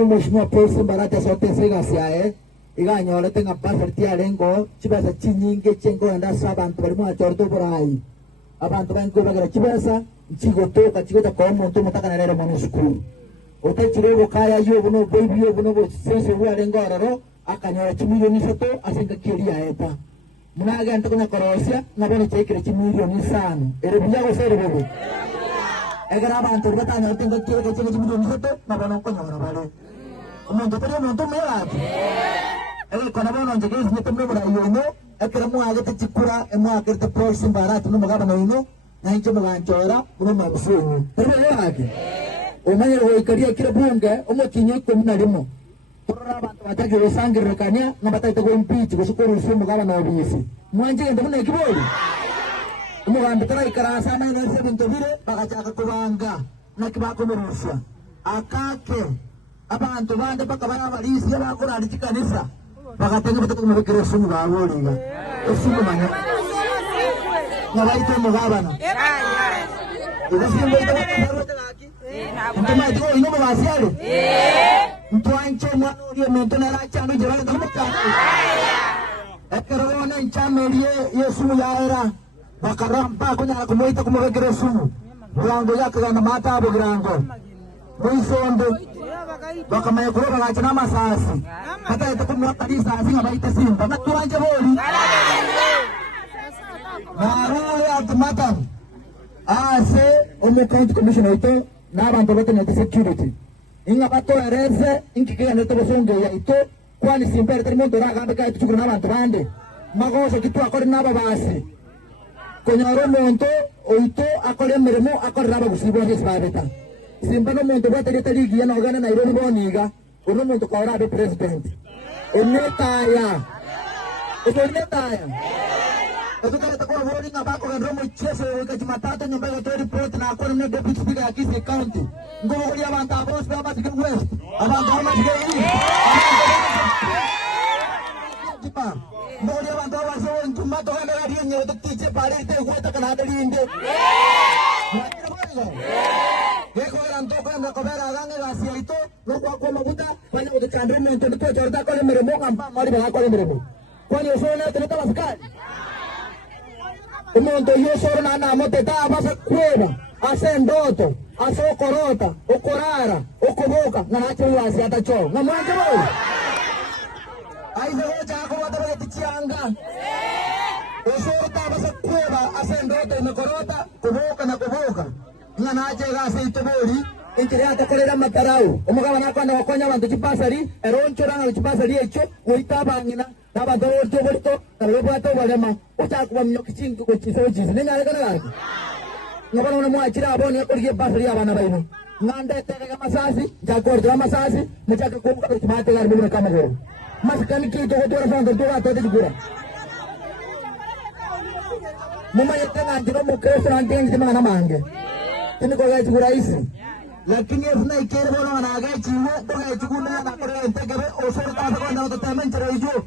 Kero mheshimiwa Paul Barata sote sega siae iganyore tenga pasarti alengo chibasa chinyinge chengo anda sabantu bari mu atorto borai abantu banko bagara chibasa chigotoka chigota kwa muntu mutaka na rero mu school otechirebo kaya yo buno baby yo buno sense wa lengo araro akanyora chimilioni soto asenga kiria eta munaga ntakunya korosia nabone chekire chimilioni sano ere biyago sere bebe egara abantu batanya tenga kire chimilioni soto nabone konyora bale umuntu tari umuntu meraje kona bono njege nitembe bura yono ekera muage techikura emuage te Paul Barata no magaba no ino na inje muganjora uno mabusunyu tari yake umanye hoikaria kire bunge umukinyi ko munarimo turara abantu batage besangirikanya nabatayite go impeach gusukuru usumu gaba na obisi mwanje ndo mune kiboli umuganda tarayikarasa na nese bintu bire bagachaka kubanga nakibako murusha akake abantu bande bakabara balisi abakora ali kikanisa bagatenga batatu mubikira usumu baboliga usumu manya nabayite mugabana usumu ito Ntoma ito ino mabasiale Ntuanche mwana uliye mentona rachano jirani dhamuka Ekerona nchame uliye yesumu ya era Bakarampa kunya kumoita kumawekere sumu Rango yake gana mata abu grango Mwisondo Bakamaya kuroba gachana masasi Kata ito kumwaka di sasi nga baita simba Natuanche boli Naruwe atumatan Ase Omo County Commissioner ito n'abantu batenye security inga bato ereze inkike neto bosongo ya ito kwani simpere tari mondo raga beka tuchukura n'abantu bande magoso kitu akore n'aba basi konyaro monto oito akore meremo akore raba gusibo his babeta simba no monto batari tari giya no gana Nairobi boniga uno monto kaura be president onetaya Etuka itakuwa voting abako kadromo chese weka Jumatatu nyumba ya report na akona na deputy speaker ya Kisii County. Ngogo kuli abantu abos ba batige west. Abantu amatige yi. Jipa. Ngogo abantu abaso ntumato kana gari yenye tiche pare ite kwata kana dali inde. Yeko ranto kana kobera gange gasi ito no kwa mabuta banya utachandre muntu ndo jorda kole meremo kamba mari ba kole meremo. Kwani usona tena askari. Umuntu yosoro na namoteta abasa kweba asendoto asokorota okorara okoboka na nacho wasi atacho na mwanje wewe aize hoja ako wadawe tichianga osoro ta abasa kweba asendoto imekorota koboka na koboka na nacho gase itobori inkire atakorera matarau omugaba nakwana wakonya abantu chipasari eronchora na chipasari echo uitabangina n'abantu borito nabo bato barema utakuba myokichingi ko kisoji ningale kana laki ngabana mwachira abone yakoriye basari abana bayino ngande tega masasi jakordra masasi muchaka kumka kimate gar bimwe kama goro maskani ki to tora sonda to ato de gura mama yetenga ndiro mukreso andengi mana mange tini ko gaji gura isi lakini efuna ikere bono na gaji wo to gaji kuna na kore entegere osoro ta ko na to tamen chero ijo